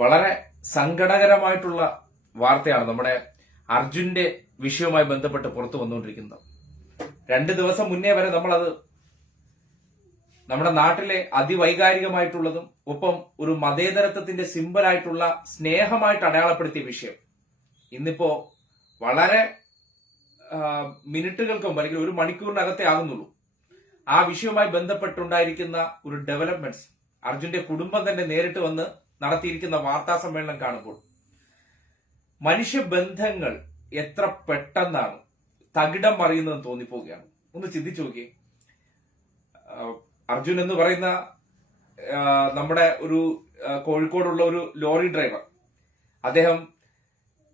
വളരെ സങ്കടകരമായിട്ടുള്ള വാർത്തയാണ് നമ്മുടെ അർജുന്റെ വിഷയവുമായി ബന്ധപ്പെട്ട് പുറത്തു വന്നുകൊണ്ടിരിക്കുന്നത്. രണ്ട് ദിവസം മുന്നേ വരെ നമ്മളത് നമ്മുടെ നാട്ടിലെ അതിവൈകാരികമായിട്ടുള്ളതും ഒപ്പം ഒരു മതേതരത്വത്തിന്റെ സിമ്പലായിട്ടുള്ള സ്നേഹമായിട്ട് അടയാളപ്പെടുത്തിയ വിഷയം. ഇന്നിപ്പോ വളരെ മിനിറ്റുകൾക്കും അല്ലെങ്കിൽ ഒരു മണിക്കൂറിനകത്തെ ആകുന്നുള്ളൂ. ആ വിഷയവുമായി ബന്ധപ്പെട്ടുണ്ടായിരിക്കുന്ന ഒരു ഡെവലപ്മെന്റ്സ് അർജുന്റെ കുടുംബം തന്നെ നേരിട്ട് വന്ന് നടത്തിയിരിക്കുന്ന വാർത്താ സമ്മേളനം കാണുമ്പോൾ മനുഷ്യബന്ധങ്ങൾ എത്ര പെട്ടെന്നാണ് തകിടം മറിയുന്നതെന്ന് തോന്നിപ്പോവുകയാണ്. ഒന്ന് ചിന്തിച്ചു നോക്കിയേ. അർജുൻ എന്ന് പറയുന്ന നമ്മുടെ ഒരു കോഴിക്കോടുള്ള ഒരു ലോറി ഡ്രൈവർ. അദ്ദേഹം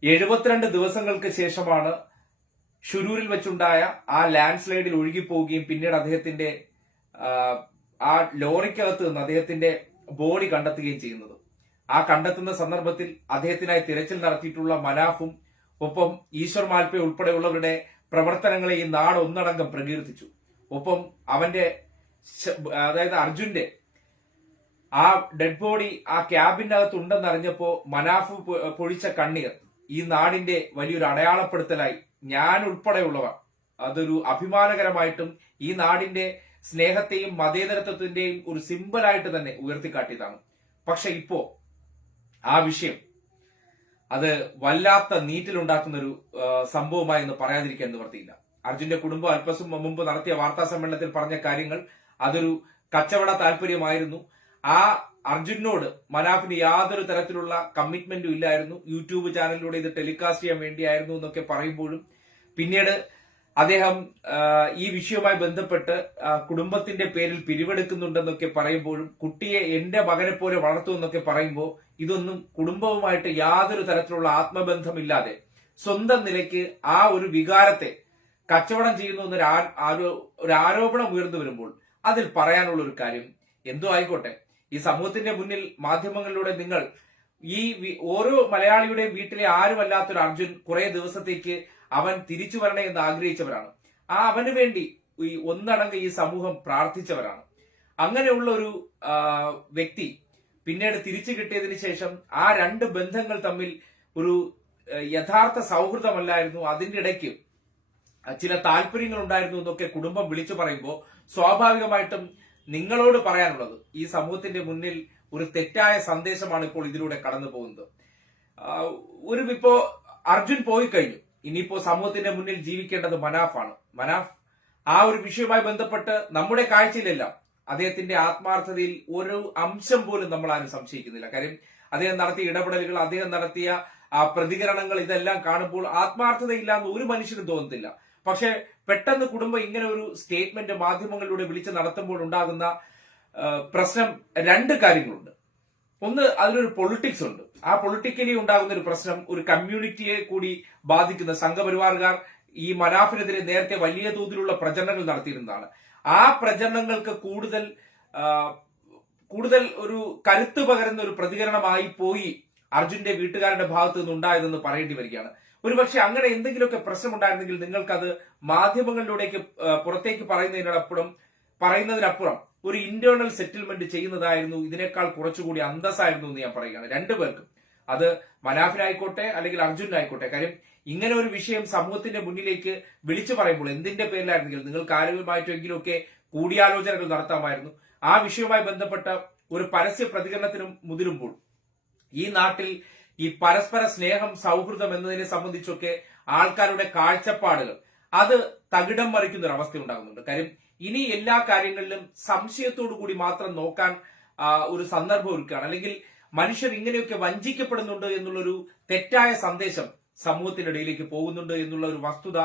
എഴുപത്തിരണ്ട് ദിവസങ്ങൾക്ക് ശേഷമാണ് ഷുരൂരിൽ വെച്ചുണ്ടായ ആ ലാൻഡ് സ്ലൈഡിൽ ഒഴുകിപ്പോവുകയും പിന്നീട് അദ്ദേഹത്തിന്റെ ആ ലോറിക്കകത്ത് നിന്ന് അദ്ദേഹത്തിന്റെ ബോഡി കണ്ടെത്തുകയും ചെയ്യുന്നത്. ആ കണ്ടെത്തുന്ന സന്ദർഭത്തിൽ അദ്ദേഹത്തിനായി തിരച്ചിൽ നടത്തിയിട്ടുള്ള മനാഫും ഒപ്പം ഈശ്വർ മാൽപ്പെ ഉൾപ്പെടെയുള്ളവരുടെ പ്രവർത്തനങ്ങളെ ഈ നാട് ഒന്നടങ്കം പ്രകീർത്തിച്ചു. ഒപ്പം അവന്റെ അതായത് അർജുന്റെ ആ ഡെഡ് ബോഡി ആ ക്യാബിനകത്ത് ഉണ്ടെന്ന് അറിഞ്ഞപ്പോ മനാഫ് പൊഴിച്ച കണ്ണീർ ഈ നാടിന്റെ വലിയൊരു അടയാളപ്പെടുത്തലായി. ഞാൻ ഉൾപ്പെടെയുള്ളവർ അതൊരു അഭിമാനകരമായിട്ടും ഈ നാടിന്റെ സ്നേഹത്തെയും മതേതരത്വത്തിന്റെയും ഒരു സിമ്പലായിട്ട് തന്നെ ഉയർത്തിക്കാട്ടിയതാണ്. പക്ഷെ ഇപ്പോ ആ വിഷയം. അത് വല്ലാത്ത നീറ്റിലുണ്ടാക്കുന്ന ഒരു സംഭവമായി എന്ന് പറയാതിരിക്കാൻ നിവർത്തിയില്ല അർജുന്റെ കുടുംബം അല്പസം മുമ്പ് നടത്തിയ വാർത്താ സമ്മേളനത്തിൽ പറഞ്ഞ കാര്യങ്ങൾ അതൊരു കച്ചവട താല്പര്യമായിരുന്നു. ആ അർജുനോട് മനാഫിന് യാതൊരു തരത്തിലുള്ള കമ്മിറ്റ്മെന്റും ഇല്ലായിരുന്നു. യൂട്യൂബ് ചാനലിലൂടെ ഇത് ടെലികാസ്റ്റ് ചെയ്യാൻ വേണ്ടിയായിരുന്നു എന്നൊക്കെ പറയുമ്പോഴും പിന്നീട് അദ്ദേഹം ഈ വിഷയവുമായി ബന്ധപ്പെട്ട് കുടുംബത്തിന്റെ പേരിൽ പിരിവെടുക്കുന്നുണ്ടെന്നൊക്കെ പറയുമ്പോഴും കുട്ടിയെ എന്റെ മകനെ പോലെ വളർത്തുമെന്നൊക്കെ പറയുമ്പോൾ ഇതൊന്നും കുടുംബവുമായിട്ട് യാതൊരു തരത്തിലുള്ള ആത്മബന്ധമില്ലാതെ സ്വന്തം നിലയ്ക്ക് ആ ഒരു വികാരത്തെ കച്ചവടം ചെയ്യുന്നു എന്നൊരു ഒരു ആരോപണം ഉയർന്നു വരുമ്പോൾ അതിൽ പറയാനുള്ള ഒരു കാര്യം എന്തോ ആയിക്കോട്ടെ. ഈ സമൂഹത്തിന്റെ മുന്നിൽ മാധ്യമങ്ങളിലൂടെ നിങ്ങൾ ഈ ഓരോ മലയാളിയുടെയും വീട്ടിലെ ആരുമല്ലാത്തൊരു അർജുൻ കുറെ ദിവസത്തേക്ക് അവൻ തിരിച്ചു വരണേ എന്ന് ആഗ്രഹിച്ചവരാണ്. ആ അവന് വേണ്ടി ഈ ഒന്നടങ്ക ഈ സമൂഹം പ്രാർത്ഥിച്ചവരാണ്. അങ്ങനെയുള്ള ഒരു വ്യക്തി പിന്നീട് തിരിച്ചു കിട്ടിയതിന് ശേഷം ആ രണ്ട് ബന്ധങ്ങൾ തമ്മിൽ ഒരു യഥാർത്ഥ സൗഹൃദമല്ലായിരുന്നു. അതിന്റെ ഇടയ്ക്ക് ചില താല്പര്യങ്ങൾ ഉണ്ടായിരുന്നു എന്നൊക്കെ കുടുംബം വിളിച്ചു പറയുമ്പോൾ സ്വാഭാവികമായിട്ടും നിങ്ങളോട് പറയാനുള്ളത് ഈ സമൂഹത്തിന്റെ മുന്നിൽ ഒരു തെറ്റായ സന്ദേശമാണ് ഇപ്പോൾ ഇതിലൂടെ കടന്നു പോകുന്നത് ഒരു ഇപ്പോ അർജുൻ പോയി കഴിഞ്ഞു. ഇനിയിപ്പോ സമൂഹത്തിന്റെ മുന്നിൽ ജീവിക്കേണ്ടത് മനാഫാണ്. മനാഫ് ആ ഒരു വിഷയവുമായി ബന്ധപ്പെട്ട് നമ്മുടെ കാഴ്ചയിലെല്ലാം അദ്ദേഹത്തിന്റെ ആത്മാർത്ഥതയിൽ ഒരു അംശം പോലും നമ്മൾ ആരും സംശയിക്കുന്നില്ല. കാര്യം അദ്ദേഹം നടത്തിയ ഇടപെടലുകൾ അദ്ദേഹം നടത്തിയ പ്രതികരണങ്ങൾ ഇതെല്ലാം കാണുമ്പോൾ ആത്മാർത്ഥതയില്ല എന്ന് ഒരു മനുഷ്യനും തോന്നത്തില്ല. പക്ഷെ പെട്ടെന്ന് കുടുംബം ഇങ്ങനെ ഒരു സ്റ്റേറ്റ്മെന്റ് മാധ്യമങ്ങളിലൂടെ വിളിച്ച് നടത്തുമ്പോൾ ഉണ്ടാകുന്ന പ്രശ്നം രണ്ട് കാര്യങ്ങളുണ്ട്. ഒന്ന് അതിലൊരു പൊളിറ്റിക്സ് ഉണ്ട്. ആ പൊളിറ്റിക്കലി ഉണ്ടാകുന്ന ഒരു പ്രശ്നം ഒരു കമ്മ്യൂണിറ്റിയെ കൂടി ബാധിക്കുന്ന സംഘപരിവാറുകാർ ഈ മനാഫിനെതിരെ നേരത്തെ വലിയ തോതിലുള്ള പ്രചരണങ്ങൾ നടത്തിയിരുന്നതാണ്. ആ പ്രചരണങ്ങൾക്ക് കൂടുതൽ കൂടുതൽ ഒരു കരുത്ത് പകരുന്ന ഒരു പ്രതികരണമായി പോയി അർജുന്റെ വീട്ടുകാരുടെ ഭാഗത്തു നിന്നുണ്ടായതെന്ന് പറയേണ്ടി വരികയാണ്. ഒരുപക്ഷെ അങ്ങനെ എന്തെങ്കിലുമൊക്കെ പ്രശ്നമുണ്ടായിരുന്നെങ്കിൽ നിങ്ങൾക്കത് മാധ്യമങ്ങളിലൂടെ പുറത്തേക്ക് പറയുന്നതിനപ്പുറം പറയുന്നതിനപ്പുറം ഒരു ഇന്റേണൽ സെറ്റിൽമെന്റ് ചെയ്യുന്നതായിരുന്നു. ഇതിനേക്കാൾ കുറച്ചുകൂടി അന്തസ്സായിരുന്നു എന്ന് ഞാൻ പറയുകയാണ്. രണ്ടുപേർക്കും അത് മനാഫിനായിക്കോട്ടെ അല്ലെങ്കിൽ അർജുനായിക്കോട്ടെ കാര്യം ഇങ്ങനെ ഒരു വിഷയം സമൂഹത്തിന്റെ മുന്നിലേക്ക് വിളിച്ചു പറയുമ്പോൾ എന്തിന്റെ പേരിലായിരുന്നെങ്കിലും നിങ്ങൾക്ക് ആരോഗ്യമായിട്ടെങ്കിലുമൊക്കെ കൂടിയാലോചനകൾ നടത്താമായിരുന്നു. ആ വിഷയവുമായി ബന്ധപ്പെട്ട ഒരു പരസ്യ പ്രതികരണത്തിനും മുതിരുമ്പോൾ ഈ നാട്ടിൽ ഈ പരസ്പര സ്നേഹം സൗഹൃദം എന്നതിനെ സംബന്ധിച്ചൊക്കെ ആൾക്കാരുടെ കാഴ്ചപ്പാടുകൾ അത് തകിടം മറിക്കുന്ന ഒരു അവസ്ഥ ഉണ്ടാകുന്നുണ്ട്. കാര്യം ഇനി എല്ലാ കാര്യങ്ങളിലും സംശയത്തോടു കൂടി മാത്രം നോക്കാൻ ഒരു സന്ദർഭം ഒരുക്കുകയാണ്. അല്ലെങ്കിൽ മനുഷ്യർ ഇങ്ങനെയൊക്കെ വഞ്ചിക്കപ്പെടുന്നുണ്ട് എന്നുള്ളൊരു തെറ്റായ സന്ദേശം സമൂഹത്തിനിടയിലേക്ക് പോകുന്നുണ്ട് എന്നുള്ള ഒരു വസ്തുത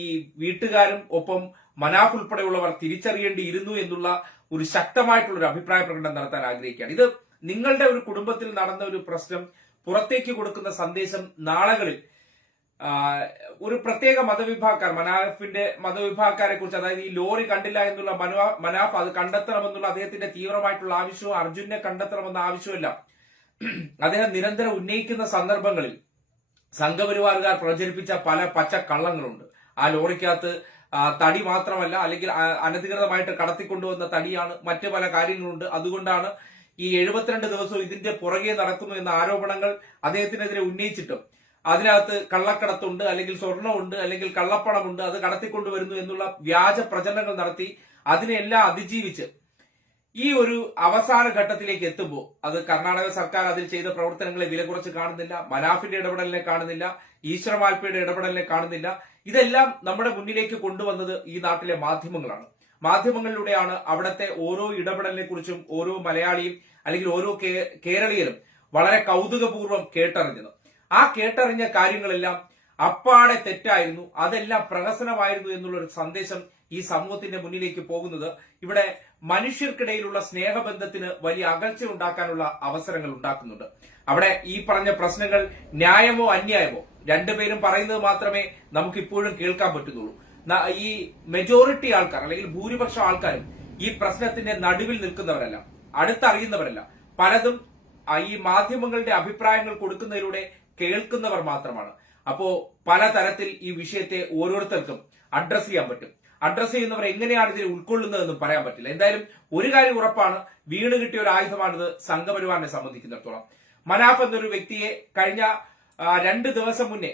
ഈ വീട്ടുകാരും ഒപ്പം മനാഫ് ഉൾപ്പെടെയുള്ളവർ തിരിച്ചറിയേണ്ടിയിരുന്നു എന്നുള്ള ഒരു ശക്തമായിട്ടുള്ള ഒരു അഭിപ്രായ പ്രകടനം നടത്താൻ ആഗ്രഹിക്കുകയാണ്. ഇത് നിങ്ങളുടെ ഒരു കുടുംബത്തിൽ നടന്ന ഒരു പ്രശ്നം പുറത്തേക്ക് കൊടുക്കുന്ന സന്ദേശം നാളുകളിൽ ഒരു പ്രത്യേക മതവിഭാഗക്കാർ മനാഫിന്റെ മതവിഭാഗക്കാരെ കുറിച്ച് അതായത് ഈ ലോറി കണ്ടില്ല എന്നുള്ള മനാഫ് അത് കണ്ടെത്തണമെന്നുള്ള അദ്ദേഹത്തിന്റെ തീവ്രമായിട്ടുള്ള ആവശ്യവും അർജുനെ കണ്ടെത്തണമെന്ന ആവശ്യമല്ല അദ്ദേഹം നിരന്തരം ഉന്നയിക്കുന്ന സന്ദർഭങ്ങളിൽ സംഘപരിവാറുകാർ പ്രചരിപ്പിച്ച പല പച്ച കള്ളങ്ങളുണ്ട് ആ ലോറിക്കകത്ത് തടി മാത്രമല്ല അല്ലെങ്കിൽ അനധികൃതമായിട്ട് കടത്തിക്കൊണ്ടുവന്ന തടിയാണ് മറ്റു പല കാര്യങ്ങളുണ്ട്. അതുകൊണ്ടാണ് ഈ എഴുപത്തിരണ്ട് ദിവസവും ഇതിന്റെ പുറകെ നടക്കുന്നു എന്ന ആരോപണങ്ങൾ അദ്ദേഹത്തിനെതിരെ ഉന്നയിച്ചിട്ടും അതിനകത്ത് കള്ളക്കടത്തുണ്ട് അല്ലെങ്കിൽ സ്വർണമുണ്ട് അല്ലെങ്കിൽ കള്ളപ്പണമുണ്ട് അത് കടത്തിക്കൊണ്ടുവരുന്നു എന്നുള്ള വ്യാജ പ്രചരണങ്ങൾ നടത്തി അതിനെല്ലാം അതിജീവിച്ച് ഈ ഒരു അവസാന ഘട്ടത്തിലേക്ക് എത്തുമ്പോൾ അത് കർണാടക സർക്കാർ അതിൽ ചെയ്ത പ്രവർത്തനങ്ങളെ വില കുറച്ച് കാണുന്നില്ല മനാഫിന്റെ ഇടപെടലിനെ കാണുന്നില്ല ഈശ്വര വാൽപ്പയുടെ ഇടപെടലിനെ കാണുന്നില്ല. ഇതെല്ലാം നമ്മുടെ മുന്നിലേക്ക് കൊണ്ടുവന്നത് ഈ നാട്ടിലെ മാധ്യമങ്ങളാണ്. മാധ്യമങ്ങളിലൂടെയാണ് അവിടുത്തെ ഓരോ ഇടപെടലിനെ കുറിച്ചും ഓരോ മലയാളിയും അല്ലെങ്കിൽ ഓരോ കേരളീയരും വളരെ കൗതുകപൂർവം കേട്ടറിഞ്ഞത്. ആ കേട്ടറിഞ്ഞ കാര്യങ്ങളെല്ലാം അപ്പാടെ തെറ്റായിരുന്നു. അതെല്ലാം പ്രഹസനമായിരുന്നു എന്നുള്ള ഒരു സന്ദേശം ഈ സമൂഹത്തിന്റെ മുന്നിലേക്ക് പോകുന്നത്. ഇവിടെ മനുഷ്യർക്കിടയിലുള്ള സ്നേഹബന്ധത്തിന് വലിയ അകൽച്ച ഉണ്ടാക്കാനുള്ള അവസരങ്ങൾ ഉണ്ടാക്കുന്നുണ്ട്. അവിടെ ഈ പറഞ്ഞ പ്രശ്നങ്ങൾ ന്യായമോ അന്യായമോ? രണ്ടുപേരും പറയുന്നത് മാത്രമേ നമുക്ക് ഇപ്പോഴും കേൾക്കാൻ പറ്റുന്നുള്ളൂ. ഈ മെജോറിറ്റി ആൾക്കാർ അല്ലെങ്കിൽ ഭൂരിപക്ഷം ആൾക്കാരും ഈ പ്രശ്നത്തിന്റെ നടുവിൽ നിൽക്കുന്നവരല്ല അടുത്തറിയുന്നവരല്ല. പലതും ഈ മാധ്യമങ്ങളുടെ അഭിപ്രായങ്ങൾ കൊടുക്കുന്നതിലൂടെ കേൾക്കുന്നവർ മാത്രമാണ്. അപ്പോ പലതരത്തിൽ ഈ വിഷയത്തെ ഓരോരുത്തർക്കും അഡ്രസ് ചെയ്യാൻ പറ്റും. അഡ്രസ് ചെയ്യുന്നവർ എങ്ങനെയാണ് ഇതിനെ ഉൾക്കൊള്ളുന്നതെന്നും പറയാൻ പറ്റില്ല. എന്തായാലും ഒരു കാര്യം ഉറപ്പാണ് വീണ് കിട്ടിയ ഒരു ആയുധമാണിത് സംഘപരിവാറിനെ സംബന്ധിക്കുന്നിടത്തോളം. മനാഫ് എന്നൊരു വ്യക്തിയെ കഴിഞ്ഞ രണ്ട് ദിവസം മുന്നേ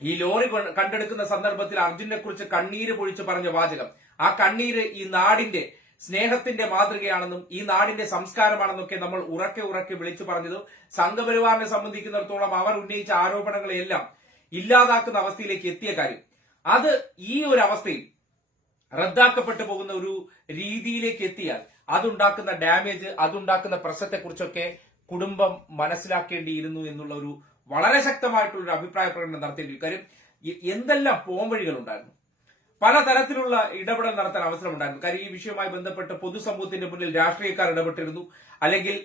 ഈ ലോറി കണ്ടെടുക്കുന്ന സന്ദർഭത്തിൽ അർജുനെ കുറിച്ച് കണ്ണീര് പൊഴിച്ച് പറഞ്ഞ വാചകം ആ കണ്ണീര് ഈ നാടിന്റെ സ്നേഹത്തിന്റെ മാതൃകയാണെന്നും ഈ നാടിന്റെ സംസ്കാരമാണെന്നൊക്കെ നമ്മൾ ഉറക്കെ ഉറക്കെ വിളിച്ചു പറഞ്ഞതും സംഘപരിവാറിനെ സംബന്ധിക്കുന്നിടത്തോളം അവർ ഉന്നയിച്ച ആരോപണങ്ങളെല്ലാം ഇല്ലാതാക്കുന്ന അവസ്ഥയിലേക്ക് എത്തിയ കാര്യം. അത് ഈ ഒരു അവസ്ഥയിൽ റദ്ദാക്കപ്പെട്ടു പോകുന്ന ഒരു രീതിയിലേക്ക് എത്തിയാൽ അതുണ്ടാക്കുന്ന ഡാമേജ് അതുണ്ടാക്കുന്ന പ്രശ്നത്തെക്കുറിച്ചൊക്കെ കുടുംബം മനസ്സിലാക്കേണ്ടിയിരുന്നു എന്നുള്ള ഒരു വളരെ ശക്തമായിട്ടുള്ള ഒരു അഭിപ്രായ പ്രകടനം നടത്തേണ്ടി കാര്യം. എന്തെല്ലാം പോംവഴികൾ ഉണ്ടായിരുന്നു പലതരത്തിലുള്ള ഇടപെടൽ നടത്താൻ അവസരമുണ്ടായിരുന്നു. കാര്യം ഈ വിഷയവുമായി ബന്ധപ്പെട്ട് പൊതുസമൂഹത്തിന്റെ മുന്നിൽ രാഷ്ട്രീയക്കാർ ഇടപെട്ടിരുന്നു. അല്ലെങ്കിൽ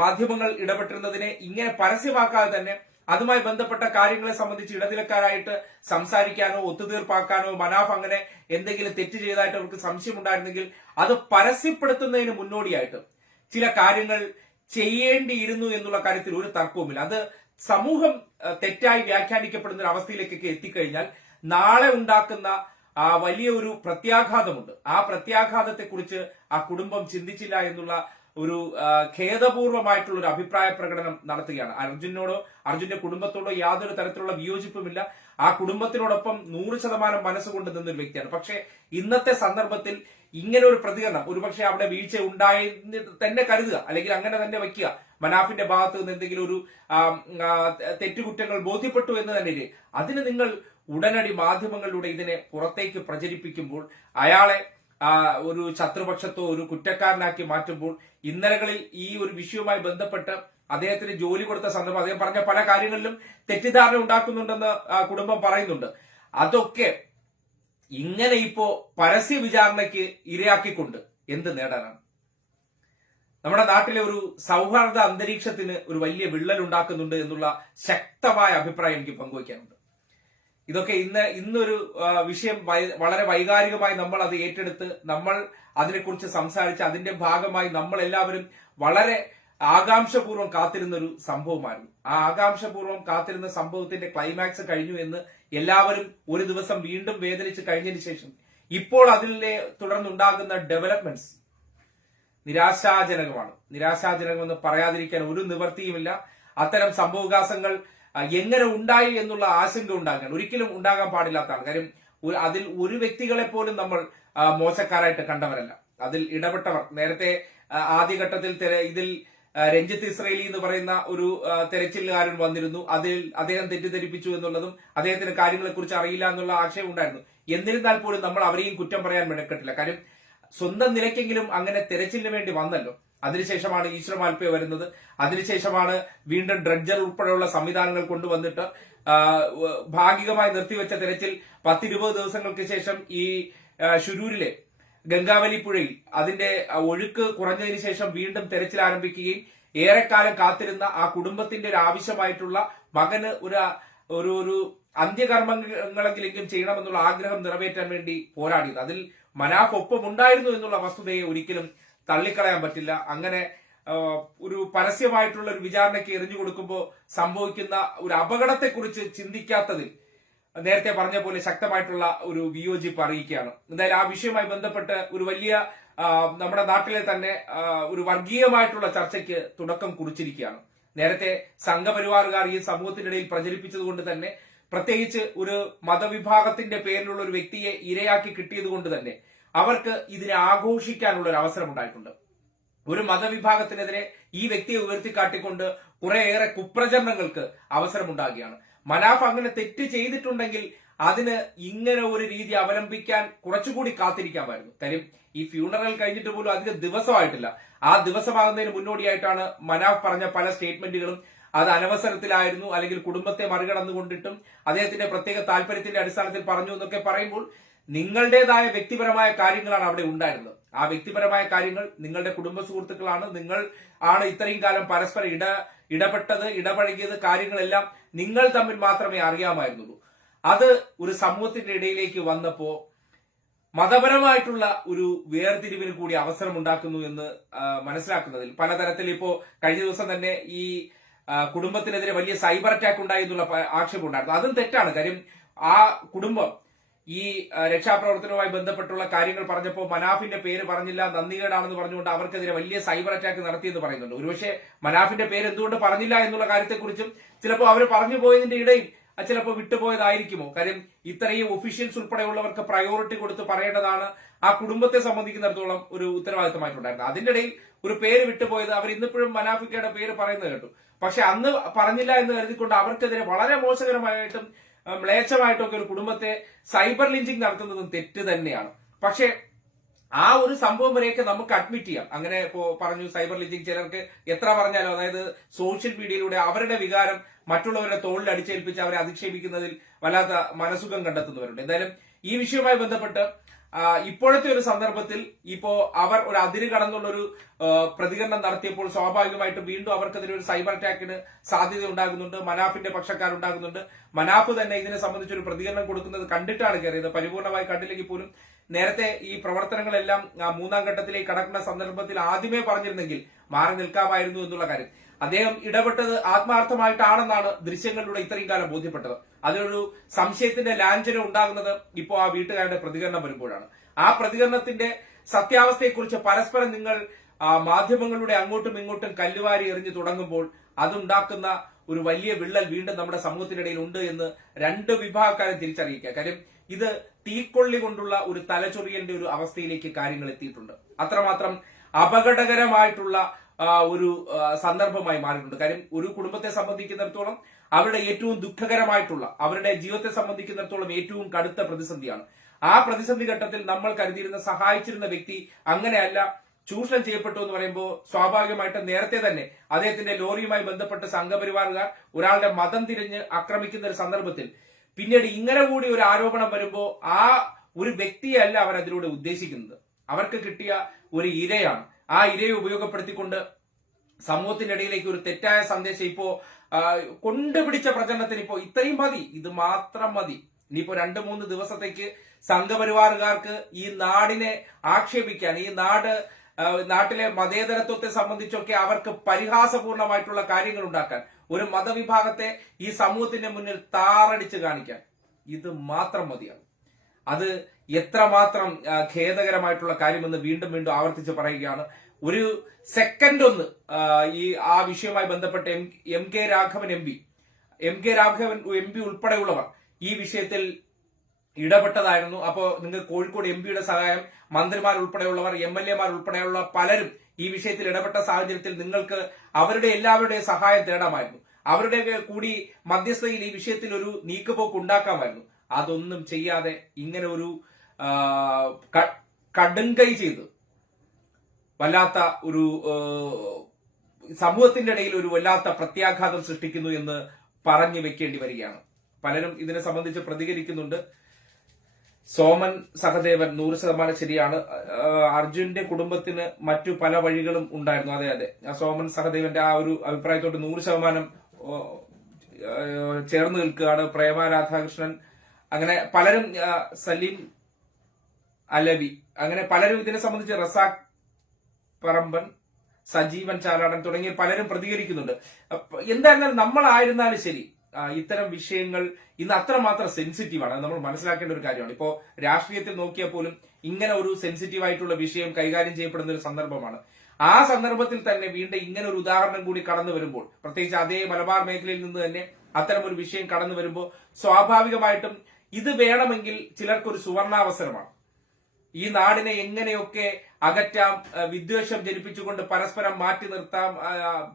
മാധ്യമങ്ങൾ ഇടപെട്ടിരുന്നതിനെ ഇങ്ങനെ പരസ്യമാക്കാതെ തന്നെ അതുമായി ബന്ധപ്പെട്ട കാര്യങ്ങളെ സംബന്ധിച്ച് ഇടനിലക്കാരായിട്ട് സംസാരിക്കാനോ ഒത്തുതീർപ്പാക്കാനോ മനാഫ് അങ്ങനെ എന്തെങ്കിലും തെറ്റ് ചെയ്തതായിട്ട് അവർക്ക് സംശയമുണ്ടായിരുന്നെങ്കിൽ അത് പരസ്യപ്പെടുത്തുന്നതിന് മുന്നോടിയായിട്ട് ചില കാര്യങ്ങൾ ചെയ്യേണ്ടിയിരുന്നു എന്നുള്ള കാര്യത്തിൽ ഒരു തർക്കവുമില്ല. അത് സമൂഹം തെറ്റായി വ്യാഖ്യാനിക്കപ്പെടുന്ന ഒരു അവസ്ഥയിലേക്കൊക്കെ എത്തിക്കഴിഞ്ഞാൽ നാളെ ഉണ്ടാക്കുന്ന ആ വലിയ ഒരു പ്രത്യാഘാതമുണ്ട്. ആ പ്രത്യാഘാതത്തെക്കുറിച്ച് ആ കുടുംബം ചിന്തിച്ചില്ല എന്നുള്ള ഒരു ഖേദപൂർവമായിട്ടുള്ള ഒരു അഭിപ്രായ പ്രകടനം നടത്തുകയാണ്. അർജുനോടോ അർജുന്റെ കുടുംബത്തോടോ യാതൊരു തരത്തിലുള്ള വിയോജിപ്പുമില്ല. ആ കുടുംബത്തിനോടൊപ്പം നൂറ് ശതമാനം മനസ്സുകൊണ്ട് നിന്നൊരു വ്യക്തിയാണ്. പക്ഷേ ഇന്നത്തെ സന്ദർഭത്തിൽ ഇങ്ങനെ ഒരു പ്രതികരണം ഒരുപക്ഷെ അവിടെ വീഴ്ച ഉണ്ടായി തന്നെ കരുതുക അല്ലെങ്കിൽ അങ്ങനെ തന്നെ വയ്ക്കുക മനാഫിന്റെ ഭാഗത്ത് നിന്ന് എന്തെങ്കിലും ഒരു തെറ്റുകുറ്റങ്ങൾ ബോധ്യപ്പെട്ടു എന്ന് തന്നെ? അതിന് നിങ്ങൾ ഉടനടി മാധ്യമങ്ങളിലൂടെ ഇതിനെ പുറത്തേക്ക് പ്രചരിപ്പിക്കുമ്പോൾ അയാളെ ഒരു ശത്രുപക്ഷത്തോ ഒരു കുറ്റക്കാരനാക്കി മാറ്റുമ്പോൾ ഇന്നലകളിൽ ഈ ഒരു വിഷയവുമായി ബന്ധപ്പെട്ട് അദ്ദേഹത്തിന് ജോലി കൊടുത്ത സന്ദർഭം അദ്ദേഹം പറഞ്ഞ പല കാര്യങ്ങളിലും തെറ്റിദ്ധാരണ ഉണ്ടാക്കുന്നുണ്ടെന്ന് കുടുംബം പറയുന്നുണ്ട്. അതൊക്കെ ഇങ്ങനെ ഇപ്പോ പരസ്യ വിചാരണയ്ക്ക് ഇരയാക്കിക്കൊണ്ട് എന്ത് നേടാനാണ്? നമ്മുടെ നാട്ടിലെ ഒരു സൗഹാർദ്ദ അന്തരീക്ഷത്തിന് ഒരു വലിയ വിള്ളൽ ഉണ്ടാക്കുന്നുണ്ട് എന്നുള്ള ശക്തമായ അഭിപ്രായം എനിക്ക് പങ്കുവയ്ക്കാനുണ്ട്. ഇതൊക്കെ ഇന്ന് ഇന്നൊരു വിഷയം വളരെ വൈകാരികമായി നമ്മൾ അത് ഏറ്റെടുത്ത് നമ്മൾ അതിനെക്കുറിച്ച് സംസാരിച്ച് അതിന്റെ ഭാഗമായി നമ്മൾ എല്ലാവരും വളരെ ആകാംക്ഷപൂർവം കാത്തിരുന്ന ഒരു സംഭവമായിരുന്നു. ആ ആകാംക്ഷപൂർവം കാത്തിരുന്ന സംഭവത്തിന്റെ ക്ലൈമാക്സ് കഴിഞ്ഞു എന്ന് എല്ലാവരും ഒരു ദിവസം വീണ്ടും വേദനിച്ച് കഴിഞ്ഞതിന് ശേഷം ഇപ്പോൾ അതിലെ തുടർന്നുണ്ടാകുന്ന ഡെവലപ്മെന്റ്സ് നിരാശാജനകമാണ്. നിരാശാജനകമെന്ന് പറയാതിരിക്കാൻ ഒരു നിവർത്തിയുമില്ല അത്തരം സംഭവവികാസങ്ങൾ ആ, എങ്ങനെ ഉണ്ടായി എന്നുള്ള ആശങ്ക ഉണ്ടാകാൻ ഒരിക്കലും ഉണ്ടാകാൻ പാടില്ലാത്തതാണ് കാര്യം അതിൽ ഒരു വ്യക്തികളെ പോലും നമ്മൾ മോശക്കാരായിട്ട് കണ്ടവരല്ല. അതിൽ ഇടപെട്ടവർ. നേരത്തെ ആദ്യഘട്ടത്തിൽ ഇതിൽ രഞ്ജിത്ത് ഇസ്രയേലി എന്ന് പറയുന്ന ഒരു തെരച്ചിലുകാരൻ വന്നിരുന്നു. അതിൽ അദ്ദേഹം തെറ്റിദ്ധരിപ്പിച്ചു എന്നുള്ളതും അദ്ദേഹത്തിന് കാര്യങ്ങളെ കുറിച്ച് അറിയില്ല എന്നുള്ള ആശയം ഉണ്ടായിരുന്നു. എന്നിരുന്നാൽ പോലും നമ്മൾ അവരെയും കുറ്റം പറയാൻ മെടുക്കട്ടില്ല കാര്യം സ്വന്തം നിലയ്ക്കെങ്കിലും അങ്ങനെ തെരച്ചിലിന് വേണ്ടി വന്നല്ലോ. അതിനുശേഷമാണ് ഈശ്വര മാൽപ്പെ വരുന്നത്. അതിനുശേഷമാണ് വീണ്ടും ഡ്രഡ്ജർ ഉൾപ്പെടെയുള്ള സംവിധാനങ്ങൾ കൊണ്ടുവന്നിട്ട് ഭാഗികമായി നിർത്തിവെച്ച തെരച്ചിൽ പത്തിരുപത് ദിവസങ്ങൾക്ക് ശേഷം ഈ ഷുരൂരിലെ ഗംഗാവലി പുഴയിൽ അതിന്റെ ഒഴുക്ക് കുറഞ്ഞതിന് ശേഷം വീണ്ടും തെരച്ചിൽ ആരംഭിക്കുകയും ഏറെക്കാലം കാത്തിരുന്ന ആ കുടുംബത്തിന്റെ ഒരു ആവശ്യമായിട്ടുള്ള മകന് ഒരു ഒരു ഒരു അന്ത്യകർമ്മങ്ങളെങ്കിലും ചെയ്യണമെന്നുള്ള ആഗ്രഹം നിറവേറ്റാൻ വേണ്ടി പോരാടിയത്. അതിൽ മനാഫ് ഒപ്പം ഉണ്ടായിരുന്നു എന്നുള്ള വസ്തുതയെ ഒരിക്കലും തള്ളിക്കളയാൻ പറ്റില്ല. അങ്ങനെ ഒരു പരസ്യമായിട്ടുള്ള ഒരു വിചാരണയ്ക്ക് എറിഞ്ഞു കൊടുക്കുമ്പോൾ സംഭവിക്കുന്ന ഒരു അപകടത്തെക്കുറിച്ച് ചിന്തിക്കാത്തതിൽ നേരത്തെ പറഞ്ഞ പോലെ ശക്തമായിട്ടുള്ള ഒരു വിയോജിപ്പ് അറിയിക്കുകയാണ്. എന്തായാലും ആ വിഷയവുമായി ബന്ധപ്പെട്ട് ഒരു വലിയ നമ്മുടെ നാട്ടിലെ തന്നെ ഒരു വർഗീയമായിട്ടുള്ള ചർച്ചയ്ക്ക് തുടക്കം കുറിച്ചിരിക്കുകയാണ്. നേരത്തെ സംഘപരിവാറുകാർ ഈ സമൂഹത്തിനിടയിൽ പ്രചരിപ്പിച്ചതുകൊണ്ട് തന്നെ പ്രത്യേകിച്ച് ഒരു മതവിഭാഗത്തിന്റെ പേരിലുള്ള ഒരു വ്യക്തിയെ ഇരയാക്കി കിട്ടിയത് കൊണ്ട് തന്നെ അവർക്ക് ഇതിനെ ആഘോഷിക്കാനുള്ള ഒരു അവസരം ഉണ്ടായിട്ടുണ്ട് ഒരു മതവിഭാഗത്തിനെതിരെ ഈ വ്യക്തിയെ ഉയർത്തിക്കാട്ടിക്കൊണ്ട് കുറേയേറെ കുപ്രചരണങ്ങൾക്ക് അവസരമുണ്ടാകുകയാണ്. മനാഫ് അങ്ങനെ തെറ്റ് ചെയ്തിട്ടുണ്ടെങ്കിൽ അതിന് ഇങ്ങനെ ഒരു രീതി അവലംബിക്കാൻ കുറച്ചുകൂടി കാത്തിരിക്കാമായിരുന്നു. കാര്യം ഈ ഫ്യൂണറൽ കഴിഞ്ഞിട്ട് പോലും അധികം ദിവസമായിട്ടില്ല. ആ ദിവസമാകുന്നതിന് മുന്നോടിയായിട്ടാണ് മനാഫ് പറഞ്ഞ പല സ്റ്റേറ്റ്മെന്റുകളും അത് അനവസരത്തിലായിരുന്നു അല്ലെങ്കിൽ കുടുംബത്തെ മറികടന്നുകൊണ്ടിട്ടും അദ്ദേഹത്തിന്റെ പ്രത്യേക താല്പര്യത്തിന്റെ അടിസ്ഥാനത്തിൽ പറഞ്ഞു എന്നൊക്കെ പറയുമ്പോൾ നിങ്ങളുടേതായ വ്യക്തിപരമായ കാര്യങ്ങളാണ് അവിടെ ഉണ്ടായിരുന്നത്. ആ വ്യക്തിപരമായ കാര്യങ്ങൾ നിങ്ങളുടെ കുടുംബ സുഹൃത്തുക്കളാണ് നിങ്ങൾ ആണ് ഇത്രയും കാലം പരസ്പരം ഇട ഇടപെട്ടത് ഇടപഴകിയത് കാര്യങ്ങളെല്ലാം നിങ്ങൾ തമ്മിൽ മാത്രമേ അറിയാമായിരുന്നുള്ളൂ. അത് ഒരു സമൂഹത്തിന്റെ ഇടയിലേക്ക് വന്നപ്പോ മതപരമായിട്ടുള്ള ഒരു വേർതിരിവിന് കൂടി അവസരം ഉണ്ടാക്കുന്നു എന്ന് മനസ്സിലാക്കുന്നതിൽ പലതരത്തിൽ ഇപ്പോ കഴിഞ്ഞ ദിവസം തന്നെ ഈ കുടുംബത്തിനെതിരെ വലിയ സൈബർ അറ്റാക്ക് ഉണ്ടായി എന്നുള്ള ആക്ഷേപം ഉണ്ടായിരുന്നു. അതും തെറ്റാണ്. കാര്യം ആ കുടുംബം ഈ രക്ഷാപ്രവർത്തനവുമായി ബന്ധപ്പെട്ടുള്ള കാര്യങ്ങൾ പറഞ്ഞപ്പോൾ മനാഫിന്റെ പേര് പറഞ്ഞില്ല നന്ദികേടാണെന്ന് പറഞ്ഞുകൊണ്ട് അവർക്കെതിരെ വലിയ സൈബർ അറ്റാക്ക് നടത്തിയെന്ന് പറയുന്നുണ്ട്. ഒരുപക്ഷെ മനാഫിന്റെ പേര് എന്തുകൊണ്ട് പറഞ്ഞില്ല എന്നുള്ള കാര്യത്തെക്കുറിച്ചും ചിലപ്പോൾ അവർ പറഞ്ഞു പോയതിന്റെ ഇടയിൽ ചിലപ്പോൾ വിട്ടുപോയതായിരിക്കുമോ? കാര്യം ഇത്രയും ഒഫീഷ്യൽസ് ഉൾപ്പെടെയുള്ളവർക്ക് പ്രയോറിറ്റി കൊടുത്ത് പറയേണ്ടതാണ് ആ കുടുംബത്തെ സംബന്ധിക്കുന്നിടത്തോളം ഒരു ഉത്തരവാദിത്തമായിട്ടുണ്ടായിരുന്നു അതിന്റെ ഇടയിൽ ഒരു പേര് വിട്ടുപോയത് അവർ ഇന്നിപ്പോഴും മനാഫിക്കയുടെ പേര് പറയുന്നത് കേട്ടു. പക്ഷെ അന്ന് പറഞ്ഞില്ല എന്ന് കരുതിക്കൊണ്ട് അവർക്കെതിരെ വളരെ മോശകരമായിട്ടും ആ, മ്ലേച്ഛമായിട്ടും ഒക്കെ ഒരു കുടുംബത്തെ സൈബർ ലിഞ്ചിങ് നടത്തുന്നതും തെറ്റ് തന്നെയാണ്. പക്ഷേ ആ ഒരു സംഭവം വരെയൊക്കെ നമുക്ക് അഡ്മിറ്റ് ചെയ്യാം. അങ്ങനെ ഇപ്പോ പറഞ്ഞു സൈബർ ലിഞ്ചിങ് ചിലർക്ക് എത്ര പറഞ്ഞാലും അതായത് സോഷ്യൽ മീഡിയയിലൂടെ അവരുടെ വികാരം മറ്റുള്ളവരുടെ തോളിൽ അടിച്ചേൽപ്പിച്ച് അവരെ അധിക്ഷേപിക്കുന്നതിൽ വല്ലാത്ത മനസുഖം കണ്ടെത്തുന്നവരുണ്ട്. എന്തായാലും ഈ വിഷയവുമായി ബന്ധപ്പെട്ട് ഇപ്പോഴത്തെ ഒരു സന്ദർഭത്തിൽ ഇപ്പോ അവർ ഒരു അതിര് കടന്നുള്ള ഒരു പ്രതികരണം നടത്തിയപ്പോൾ സ്വാഭാവികമായിട്ടും വീണ്ടും അവർക്കെതിരെ ഒരു സൈബർ അറ്റാക്കിന് സാധ്യത ഉണ്ടാകുന്നുണ്ട്. മനാഫിന്റെ പക്ഷക്കാരുണ്ടാകുന്നുണ്ട്. മനാഫ് തന്നെ ഇതിനെ സംബന്ധിച്ച് ഒരു പ്രതികരണം കൊടുക്കുന്നത് കണ്ടിട്ടാണ് കയറിയത്. പരിപൂർണമായി കണ്ടില്ലെങ്കിൽ പോലും നേരത്തെ ഈ പ്രവർത്തനങ്ങളെല്ലാം മൂന്നാം ഘട്ടത്തിലേക്ക് കടക്കുന്ന സന്ദർഭത്തിൽ ആദ്യമേ പറഞ്ഞിരുന്നെങ്കിൽ മാറി നിൽക്കാമായിരുന്നു എന്നുള്ള കാര്യം. അദ്ദേഹം ഇടപെട്ടത് ആത്മാർത്ഥമായിട്ടാണെന്നാണ് ദൃശ്യങ്ങളിലൂടെ ഇത്രയും കാലം ബോധ്യപ്പെട്ടത്. അതിനൊരു സംശയത്തിന്റെ ലാഞ്ചനം ഉണ്ടാകുന്നത് ഇപ്പോൾ ആ വീട്ടുകാരുടെ പ്രതികരണം വരുമ്പോഴാണ്. ആ പ്രതികരണത്തിന്റെ സത്യാവസ്ഥയെക്കുറിച്ച് പരസ്പരം നിങ്ങൾ മാധ്യമങ്ങളുടെ അങ്ങോട്ടും ഇങ്ങോട്ടും കല്ലുവാരി എറിഞ്ഞു തുടങ്ങുമ്പോൾ അതുണ്ടാക്കുന്ന ഒരു വലിയ വിള്ളൽ വീണ്ടും നമ്മുടെ സമൂഹത്തിനിടയിൽ ഉണ്ട് എന്ന് രണ്ട് വിഭാഗക്കാരും തിരിച്ചറിയിക്കുക. കാര്യം ഇത് തീക്കൊള്ളി കൊണ്ടുള്ള ഒരു തലചൊറിയന്റെ ഒരു അവസ്ഥയിലേക്ക് കാര്യങ്ങൾ എത്തിയിട്ടുണ്ട്. അത്രമാത്രം അപകടകരമായിട്ടുള്ള ഒരു സന്ദർഭമായി മാറിയിട്ടുണ്ട്. കാര്യം ഒരു കുടുംബത്തെ സംബന്ധിക്കുന്നിടത്തോളം അവരുടെ ഏറ്റവും ദുഃഖകരമായിട്ടുള്ള അവരുടെ ജീവിതത്തെ സംബന്ധിക്കുന്നിടത്തോളം ഏറ്റവും കടുത്ത പ്രതിസന്ധിയാണ്. ആ പ്രതിസന്ധി ഘട്ടത്തിൽ നമ്മൾ കരുതിയിരുന്ന സഹായിച്ചിരുന്ന വ്യക്തി അങ്ങനെയല്ല ചൂഷണം ചെയ്യപ്പെട്ടു എന്ന് പറയുമ്പോൾ സ്വാഭാവികമായിട്ട് നേരത്തെ തന്നെ അദ്ദേഹത്തിന്റെ ലോറിയുമായി ബന്ധപ്പെട്ട് സംഘപരിവാറുകാർ ഒരാളുടെ മതം തിരിഞ്ഞ് ആക്രമിക്കുന്ന ഒരു സന്ദർഭത്തിൽ പിന്നീട് ഇങ്ങനെ കൂടി ഒരു ആരോപണം വരുമ്പോൾ ആ ഒരു വ്യക്തിയല്ല അവർ അതിലൂടെ ഉദ്ദേശിക്കുന്നത്. അവർക്ക് കിട്ടിയ ഒരു ഇരയാണ്. ആ ഇരയെ ഉപയോഗപ്പെടുത്തിക്കൊണ്ട് സമൂഹത്തിന്റെ ഇടയിലേക്ക് ഒരു തെറ്റായ സന്ദേശം ഇപ്പോ കൊണ്ടുപിടിച്ച പ്രചരണത്തിന് ഇപ്പോ ഇത്രയും മതി. ഇത് മാത്രം മതി. ഇനിയിപ്പോ രണ്ട് മൂന്ന് ദിവസത്തേക്ക് സംഘപരിവാറുകാർക്ക് ഈ നാടിനെ ആക്ഷേപിക്കാൻ ഈ നാട് നാട്ടിലെ മതേതരത്വത്തെ സംബന്ധിച്ചൊക്കെ അവർക്ക് പരിഹാസപൂർണമായിട്ടുള്ള കാര്യങ്ങൾ ഉണ്ടാക്കാൻ ഒരു മതവിഭാഗത്തെ ഈ സമൂഹത്തിന്റെ മുന്നിൽ താറടിച്ച് കാണിക്കാൻ ഇത് മാത്രം മതിയാണ് അത് എത്രമാത്രം ഖേദകരമായിട്ടുള്ള കാര്യമെന്ന് വീണ്ടും വീണ്ടും ആവർത്തിച്ച് പറയുകയാണ്. ഒരു സെക്കൻഡ് ഒന്ന് ഈ ആ വിഷയവുമായി ബന്ധപ്പെട്ട് M M K Raghavan M P M K Raghavan M P ഉൾപ്പെടെയുള്ളവർ ഈ വിഷയത്തിൽ ഇടപെട്ടതായിരുന്നു. അപ്പോൾ നിങ്ങൾ കോഴിക്കോട് എം പിയുടെ സഹായം മന്ത്രിമാർ ഉൾപ്പെടെയുള്ളവർ എം എൽ എമാർ ഉൾപ്പെടെയുള്ള പലരും ഈ വിഷയത്തിൽ ഇടപെട്ട സാഹചര്യത്തിൽ നിങ്ങൾക്ക് അവരുടെ എല്ലാവരുടെയും സഹായം തേടാമായിരുന്നു. അവരുടെ കൂടി മധ്യസ്ഥയിൽ ഈ വിഷയത്തിൽ ഒരു നീക്കുപോക്ക് ഉണ്ടാക്കാമായിരുന്നു. അതൊന്നും ചെയ്യാതെ ഇങ്ങനെ ഒരു കടുങ്കൈ ചെയ്ത് വല്ലാത്ത ഒരു സമൂഹത്തിന്റെ ഇടയിൽ ഒരു വല്ലാത്ത പ്രത്യാഘാതം സൃഷ്ടിക്കുന്നു എന്ന് പറഞ്ഞു വെക്കേണ്ടി വരികയാണ്. പലരും ഇതിനെ സംബന്ധിച്ച് പ്രതികരിക്കുന്നുണ്ട്. സോമൻ സഹദേവൻ നൂറ് ശതമാനം ശരിയാണ്. അർജുന്റെ കുടുംബത്തിന് മറ്റു പല വഴികളും ഉണ്ടായിരുന്നു. അതെ അതെ. സോമൻ സഹദേവന്റെ ആ ഒരു അഭിപ്രായത്തോട് നൂറ് ശതമാനം ചേർന്ന് നിൽക്കുകയാണ് പ്രേമ രാധാകൃഷ്ണൻ. അങ്ങനെ പലരും സലീം അലവി അങ്ങനെ പലരും ഇതിനെ സംബന്ധിച്ച് റസാഖ് പറമ്പൻ സജീവൻ ചാലാടൻ തുടങ്ങിയ പലരും പ്രതികരിക്കുന്നുണ്ട്. എന്തായിരുന്നാലും നമ്മളായിരുന്നാലും ശരി ഇത്തരം വിഷയങ്ങൾ ഇന്ന് അത്രമാത്രം സെൻസിറ്റീവാണ് നമ്മൾ മനസ്സിലാക്കേണ്ട ഒരു കാര്യമാണ്. ഇപ്പോൾ രാഷ്ട്രീയത്തിൽ നോക്കിയാൽ പോലും ഇങ്ങനെ ഒരു സെൻസിറ്റീവ് ആയിട്ടുള്ള വിഷയം കൈകാര്യം ചെയ്യപ്പെടുന്ന ഒരു സന്ദർഭമാണ്. ആ സന്ദർഭത്തിൽ തന്നെ വീണ്ടും ഇങ്ങനെ ഒരു ഉദാഹരണം കൂടി കടന്നു വരുമ്പോൾ പ്രത്യേകിച്ച് അതേ മലബാർ മേഖലയിൽ നിന്ന് തന്നെ അത്തരം ഒരു വിഷയം കടന്നു വരുമ്പോൾ സ്വാഭാവികമായിട്ടും ഇത് വേണമെങ്കിൽ ചിലർക്കൊരു സുവർണാവസരമാണ്. ഈ നാടിനെ എങ്ങനെയൊക്കെ അകറ്റാം വിദ്വേഷം ജനിപ്പിച്ചുകൊണ്ട് പരസ്പരം മാറ്റി നിർത്താം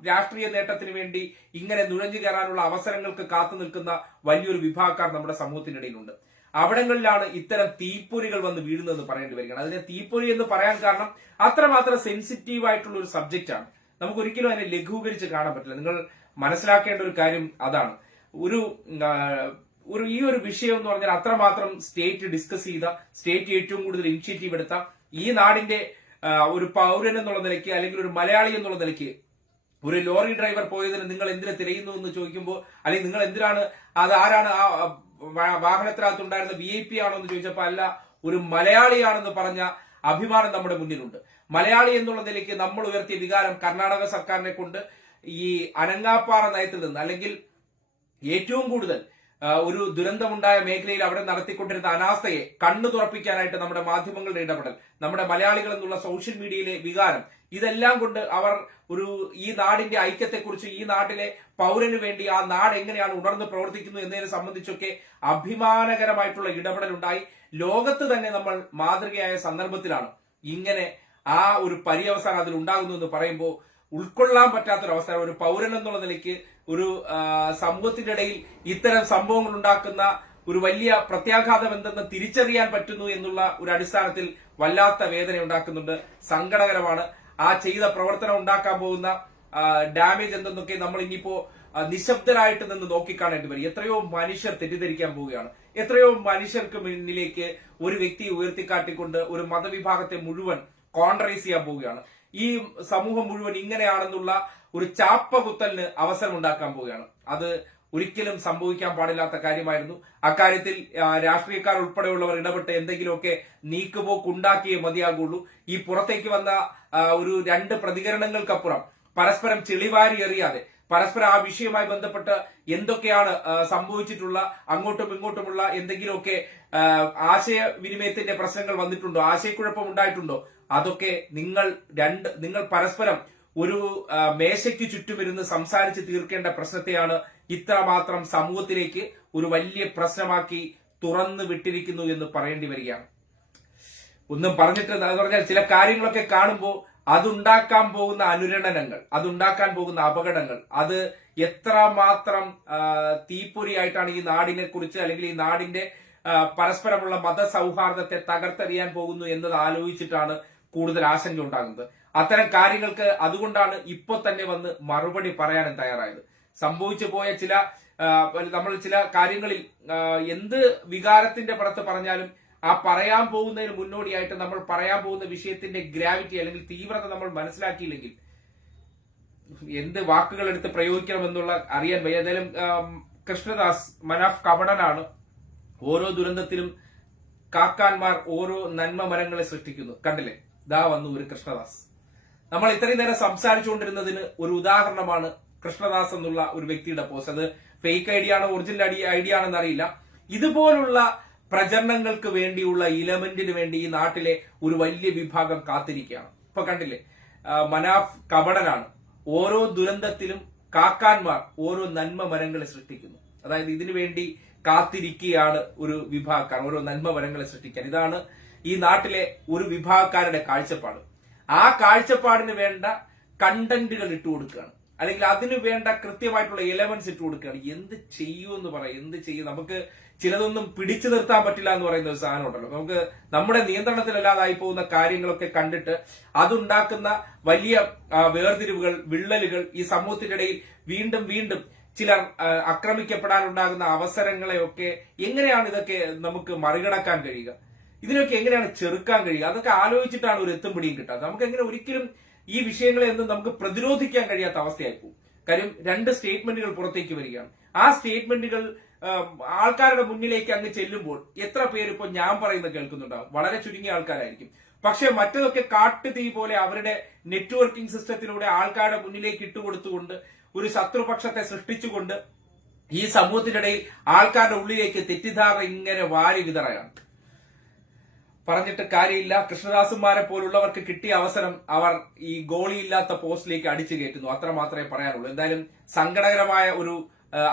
രാഷ്ട്രീയ നേട്ടത്തിന് വേണ്ടി ഇങ്ങനെ നുഴഞ്ഞു കയറാനുള്ള അവസരങ്ങൾക്ക് കാത്തു നിൽക്കുന്ന വലിയൊരു വിഭാഗക്കാർ നമ്മുടെ സമൂഹത്തിനിടയിലുണ്ട്. അവിടങ്ങളിലാണ് ഇത്തരം തീപ്പൊരികൾ വന്ന് വീഴുന്നതെന്ന് പറയേണ്ടി വരികയാണ്. അതിനെ തീപ്പൊരി എന്ന് പറയാൻ കാരണം അത്രമാത്രം സെൻസിറ്റീവ് ആയിട്ടുള്ള ഒരു സബ്ജക്റ്റ് ആണ്. നമുക്ക് ഒരിക്കലും അതിനെ ലഘൂകരിച്ച് കാണാൻ പറ്റില്ല. നിങ്ങൾ മനസ്സിലാക്കേണ്ട ഒരു കാര്യം അതാണ്. ഒരു ഒരു ഈ ഒരു വിഷയം എന്ന് പറഞ്ഞാൽ അത്രമാത്രം സ്റ്റേറ്റ് ഡിസ്കസ് ചെയ്ത സ്റ്റേറ്റ് ഏറ്റവും കൂടുതൽ ഇനിഷ്യേറ്റീവ് എടുത്ത ഈ നാടിന്റെ ഒരു പൗരൻ എന്നുള്ള നിലയ്ക്ക് അല്ലെങ്കിൽ ഒരു മലയാളി എന്നുള്ള നിലയ്ക്ക് ഒരു ലോറി ഡ്രൈവർ പോയതിന് നിങ്ങൾ എന്തിനെ തിരയുന്നു എന്ന് ചോദിക്കുമ്പോൾ അല്ലെങ്കിൽ നിങ്ങൾ എന്തിനാണ് അത് ആരാണ് ആ വാഹനത്തിനകത്തുണ്ടായിരുന്ന വി ഐ പി ആണോ എന്ന് ചോദിച്ചപ്പോൾ അല്ല ഒരു മലയാളിയാണെന്ന് പറഞ്ഞ അഭിമാനം നമ്മുടെ മുന്നിലുണ്ട്. മലയാളി എന്നുള്ള നിലയ്ക്ക് നമ്മൾ ഉയർത്തിയ വികാരം കർണാടക സർക്കാരിനെ കൊണ്ട് ഈ അനങ്ങാപ്പാറ നയത്തിൽ നിന്ന് അല്ലെങ്കിൽ ഏറ്റവും കൂടുതൽ ഒരു ദുരന്തമുണ്ടായ മേഖലയിൽ അവിടെ നടത്തിക്കൊണ്ടിരുന്ന അനാസ്ഥയെ കണ്ണു തുറപ്പിക്കാനായിട്ട് നമ്മുടെ മാധ്യമങ്ങളുടെ ഇടപെടൽ നമ്മുടെ മലയാളികൾ എന്നുള്ള സോഷ്യൽ മീഡിയയിലെ വികാരം ഇതെല്ലാം കൊണ്ട് അവർ ഒരു ഈ നാടിന്റെ ഐക്യത്തെക്കുറിച്ച് ഈ നാട്ടിലെ പൗരന് വേണ്ടി ആ നാട് എങ്ങനെയാണ് ഉണർന്ന് പ്രവർത്തിക്കുന്നു എന്നതിനെ സംബന്ധിച്ചൊക്കെ അഭിമാനകരമായിട്ടുള്ള ഇടപെടൽ ഉണ്ടായി ലോകത്ത് തന്നെ നമ്മൾ മാതൃകയായ സന്ദർഭത്തിലാണ് ഇങ്ങനെ ആ ഒരു പര്യവസാനം അതിൽ ഉണ്ടാകുന്നു എന്ന് പറയുമ്പോൾ ഉൾക്കൊള്ളാൻ പറ്റാത്തൊരവസ്ഥ ഒരു പൗരൻ എന്നുള്ള നിലയ്ക്ക് ഒരു സമൂഹത്തിന്റെ ഇടയിൽ ഇത്തരം സംഭവങ്ങൾ ഉണ്ടാക്കുന്ന ഒരു വലിയ പ്രത്യാഘാതം എന്തെന്ന് തിരിച്ചറിയാൻ പറ്റുന്നു എന്നുള്ള ഒരു അടിസ്ഥാനത്തിൽ വല്ലാത്ത വേദന ഉണ്ടാക്കുന്നുണ്ട്. സങ്കടകരമാണ്. ആ ചെയ്ത പ്രവർത്തനം ഉണ്ടാക്കാൻ പോകുന്ന ഡാമേജ് എന്തെന്നൊക്കെ നമ്മൾ ഇനിയിപ്പോ നിശബ്ദരായിട്ട് നിന്ന് നോക്കിക്കാണേണ്ടി വരും. എത്രയോ മനുഷ്യർ തെറ്റിദ്ധരിക്കാൻ പോവുകയാണ്. എത്രയോ മനുഷ്യർക്ക് മുന്നിലേക്ക് ഒരു വ്യക്തിയെ ഉയർത്തിക്കാട്ടിക്കൊണ്ട് ഒരു മതവിഭാഗത്തെ മുഴുവൻ കോൺട്രൈസ് ചെയ്യാൻ പോവുകയാണ്. ഈ സമൂഹം മുഴുവൻ ഇങ്ങനെയാണെന്നുള്ള ഒരു ചാപ്പകുത്തലിന് അവസരം ഉണ്ടാക്കാൻ പോവുകയാണ്. അത് ഒരിക്കലും സംഭവിക്കാൻ പാടില്ലാത്ത കാര്യമായിരുന്നു. അക്കാര്യത്തിൽ രാഷ്ട്രീയക്കാർ ഉൾപ്പെടെയുള്ളവർ ഇടപെട്ട് എന്തെങ്കിലുമൊക്കെ നീക്കുപോക്ക് ഉണ്ടാക്കിയേ മതിയാകുള്ളൂ. ഈ പുറത്തേക്ക് വന്ന ഒരു രണ്ട് പ്രതികരണങ്ങൾക്കപ്പുറം പരസ്പരം ചെളിവാരി എറിയാതെ പരസ്പരം ആ വിഷയവുമായി ബന്ധപ്പെട്ട് എന്തൊക്കെയാണ് സംഭവിച്ചിട്ടുള്ള അങ്ങോട്ടും ഇങ്ങോട്ടുമുള്ള എന്തെങ്കിലുമൊക്കെ ആശയവിനിമയത്തിന്റെ പ്രശ്നങ്ങൾ വന്നിട്ടുണ്ടോ ആശയക്കുഴപ്പം ഉണ്ടായിട്ടുണ്ടോ അതൊക്കെ നിങ്ങൾ രണ്ട് നിങ്ങൾ പരസ്പരം ഒരു മേശയ്ക്ക് ചുറ്റുമിരുന്ന് സംസാരിച്ച് തീർക്കേണ്ട പ്രശ്നത്തെയാണ് ഇത്രമാത്രം സമൂഹത്തിലേക്ക് ഒരു വലിയ പ്രശ്നമാക്കി തുറന്നു വിട്ടിരിക്കുന്നു എന്ന് പറയേണ്ടി വരികയാണ്. ഒന്നും പറഞ്ഞിട്ട് എന്ന് പറഞ്ഞാൽ ചില കാര്യങ്ങളൊക്കെ കാണുമ്പോൾ അതുണ്ടാക്കാൻ പോകുന്ന അനുരണനങ്ങൾ അതുണ്ടാക്കാൻ പോകുന്ന അപകടങ്ങൾ അത് എത്രമാത്രം തീപ്പൊരിയായിട്ടാണ് ഈ നാടിനെ കുറിച്ച് അല്ലെങ്കിൽ ഈ നാടിന്റെ പരസ്പരമുള്ള മതസൗഹാർദ്ദത്തെ തകർത്തെറിയാൻ പോകുന്നു എന്നത് ആലോചിച്ചിട്ടാണ് കൂടുതൽ ആശങ്ക ഉണ്ടാകുന്നത്. അത്തരം കാര്യങ്ങൾക്ക് അതുകൊണ്ടാണ് ഇപ്പൊ തന്നെ വന്ന് മറുപടി പറയാനും തയ്യാറായത്. സംഭവിച്ചു പോയ ചില നമ്മൾ ചില കാര്യങ്ങളിൽ എന്ത് വികാരത്തിന്റെ പുറത്ത് പറഞ്ഞാലും ആ പറയാൻ പോകുന്നതിന് മുന്നോടിയായിട്ട് നമ്മൾ പറയാൻ പോകുന്ന വിഷയത്തിന്റെ ഗ്രാവിറ്റി അല്ലെങ്കിൽ തീവ്രത നമ്മൾ മനസ്സിലാക്കിയില്ലെങ്കിൽ എന്ത് വാക്കുകൾ എടുത്ത് പ്രയോഗിക്കണമെന്നുള്ള അറിയാൻ വയ്യ. ഏതായാലും കൃഷ്ണദാസ് മനാഫ് കപടനാണ് ഓരോ ദുരന്തത്തിലും കാക്കാന്മാർ ഓരോ നന്മ മരങ്ങളെ സൃഷ്ടിക്കുന്നു. കണ്ടില്ലേ? ദാ വന്നു ഒരു കൃഷ്ണദാസ്. നമ്മൾ ഇത്രയും നേരം സംസാരിച്ചുകൊണ്ടിരുന്നതിന് ഒരു ഉദാഹരണമാണ് കൃഷ്ണദാസ് എന്നുള്ള ഒരു വ്യക്തിയുടെ പോസ്റ്റ് അത് ഫേക്ക് ഐഡിയ ആണോ ഒറിജിനൽ ഐഡിയ ആണെന്ന് അറിയില്ല. ഇതുപോലുള്ള പ്രചരണങ്ങൾക്ക് വേണ്ടിയുള്ള ഇലമെന്റിന് വേണ്ടി ഈ നാട്ടിലെ ഒരു വലിയ വിഭാഗം കാത്തിരിക്കുകയാണ്. ഇപ്പൊ കണ്ടില്ലേ? മനാഫ് കപടനാണ്. ഓരോ ദുരന്തത്തിലും കാക്കാന്മാർ ഓരോ നന്മ മരങ്ങളെ സൃഷ്ടിക്കുന്നു. അതായത് ഇതിനുവേണ്ടി കാത്തിരിക്കുകയാണ് ഒരു വിഭാഗക്കാർ. ഓരോ നന്മ മരങ്ങളെ സൃഷ്ടിക്കാൻ. ഇതാണ് ഈ നാട്ടിലെ ഒരു വിഭാഗക്കാരുടെ കാഴ്ചപ്പാട്. ആ കാഴ്ചപ്പാടിന് വേണ്ട കണ്ടന്റുകൾ ഇട്ടു കൊടുക്കുകയാണ്. അല്ലെങ്കിൽ അതിന് വേണ്ട കൃത്യമായിട്ടുള്ള എലമെന്റ്സ് ഇട്ട് കൊടുക്കുകയാണ്. എന്ത് ചെയ്യൂ എന്ന് പറയാം. എന്ത് ചെയ്യും? നമുക്ക് ചിലതൊന്നും പിടിച്ചു നിർത്താൻ പറ്റില്ല എന്ന് പറയുന്ന ഒരു സാധനം ഉണ്ടല്ലോ. നമുക്ക് നമ്മുടെ നിയന്ത്രണത്തിലല്ലാതായി പോകുന്ന കാര്യങ്ങളൊക്കെ കണ്ടിട്ട് അതുണ്ടാക്കുന്ന വലിയ വേർതിരിവുകൾ വിള്ളലുകൾ ഈ സമൂഹത്തിന്റെ ഇടയിൽ വീണ്ടും വീണ്ടും ചിലർ ആക്രമിക്കപ്പെടാനുണ്ടാകുന്ന അവസരങ്ങളെയൊക്കെ എങ്ങനെയാണ് ഇതൊക്കെ നമുക്ക് മറികടക്കാൻ കഴിയുക? ഇതിനൊക്കെ എങ്ങനെയാണ് ചെറുക്കാൻ കഴിയുക? അതൊക്കെ ആലോചിച്ചിട്ടാണ് ഒരു എത്തും പിടിയും കിട്ടുക. നമുക്ക് എങ്ങനെ ഒരിക്കലും ഈ വിഷയങ്ങളെ ഒന്നും നമുക്ക് പ്രതിരോധിക്കാൻ കഴിയാത്ത അവസ്ഥയായി പോകും. കാര്യം രണ്ട് സ്റ്റേറ്റ്മെന്റുകൾ പുറത്തേക്ക് വരികയാണ്. ആ സ്റ്റേറ്റ്മെന്റുകൾ ആൾക്കാരുടെ മുന്നിലേക്ക് അങ്ങ് ചെല്ലുമ്പോൾ എത്ര പേര് ഇപ്പോൾ ഞാൻ പറയുന്നത് കേൾക്കുന്നുണ്ടാവും. വളരെ ചുരുങ്ങിയ ആൾക്കാരായിരിക്കും. പക്ഷെ മറ്റതൊക്കെ കാട്ടുതീ പോലെ അവരുടെ നെറ്റ്വർക്കിംഗ് സിസ്റ്റത്തിലൂടെ ആൾക്കാരുടെ മുന്നിലേക്ക് ഇട്ടുകൊടുത്തുകൊണ്ട് ഒരു ശത്രുപക്ഷത്തെ സൃഷ്ടിച്ചുകൊണ്ട് ഈ സമൂഹത്തിനിടയിൽ ആൾക്കാരുടെ ഉള്ളിലേക്ക് തെറ്റിദ്ധാരണ ഇങ്ങനെ വാരി വിതറയാണ് പറഞ്ഞിട്ട് കാര്യമില്ല. കൃഷ്ണദാസന്മാരെ പോലുള്ളവർക്ക് കിട്ടിയ അവസരം അവർ ഈ ഗോളിയില്ലാത്ത പോസ്റ്റിലേക്ക് അടിച്ചു കയറ്റുന്നു. അത്ര മാത്രമേ പറയാനുള്ളൂ. എന്തായാലും സങ്കടകരമായ ഒരു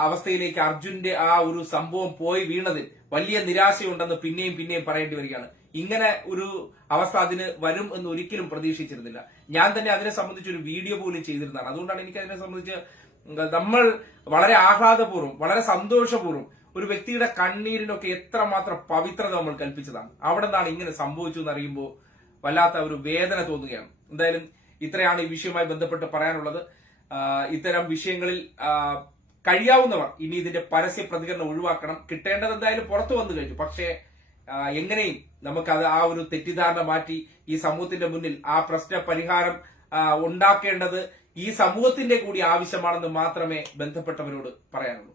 അവസ്ഥയിലേക്ക് അർജുന്റെ ആ ഒരു സംഭവം പോയി വീണതിൽ വലിയ നിരാശയുണ്ടെന്ന് പിന്നെയും പിന്നെയും പറയേണ്ടി വരികയാണ്. ഇങ്ങനെ ഒരു അവസ്ഥ അതിന് വരും എന്ന് ഒരിക്കലും പ്രതീക്ഷിച്ചിരുന്നില്ല. ഞാൻ തന്നെ അതിനെ സംബന്ധിച്ച് ഒരു വീഡിയോ പോലും ചെയ്തിരുന്നതാണ്. അതുകൊണ്ടാണ് എനിക്ക് അതിനെ സംബന്ധിച്ച് നമ്മൾ വളരെ ആഹ്ലാദപൂർവം വളരെ സന്തോഷപൂർവം ഒരു വ്യക്തിയുടെ കണ്ണീരിനൊക്കെ എത്രമാത്രം പവിത്രത നമ്മൾ കൽപ്പിച്ചതാണ്. അവിടെ നിന്നാണ് ഇങ്ങനെ സംഭവിച്ചു എന്നറിയുമ്പോൾ വല്ലാത്ത ഒരു വേദന തോന്നുകയാണ്. എന്തായാലും ഇത്രയാണ് ഈ വിഷയവുമായി ബന്ധപ്പെട്ട് പറയാനുള്ളത്. ഇത്തരം വിഷയങ്ങളിൽ കഴിയാവുന്നവർ ഇനി ഇതിന്റെ പരസ്യ പ്രതികരണം ഒഴിവാക്കണം. കിട്ടേണ്ടത് എന്തായാലും പുറത്തു വന്നു കഴിഞ്ഞു. പക്ഷേ എങ്ങനെയും നമുക്കത് ആ ഒരു തെറ്റിദ്ധാരണ മാറ്റി ഈ സമൂഹത്തിന്റെ മുന്നിൽ ആ പ്രശ്ന പരിഹാരം ഉണ്ടാക്കേണ്ടത് ഈ സമൂഹത്തിന്റെ കൂടി ആവശ്യമാണെന്ന് മാത്രമേ ബന്ധപ്പെട്ടവരോട് പറയാനുള്ളൂ.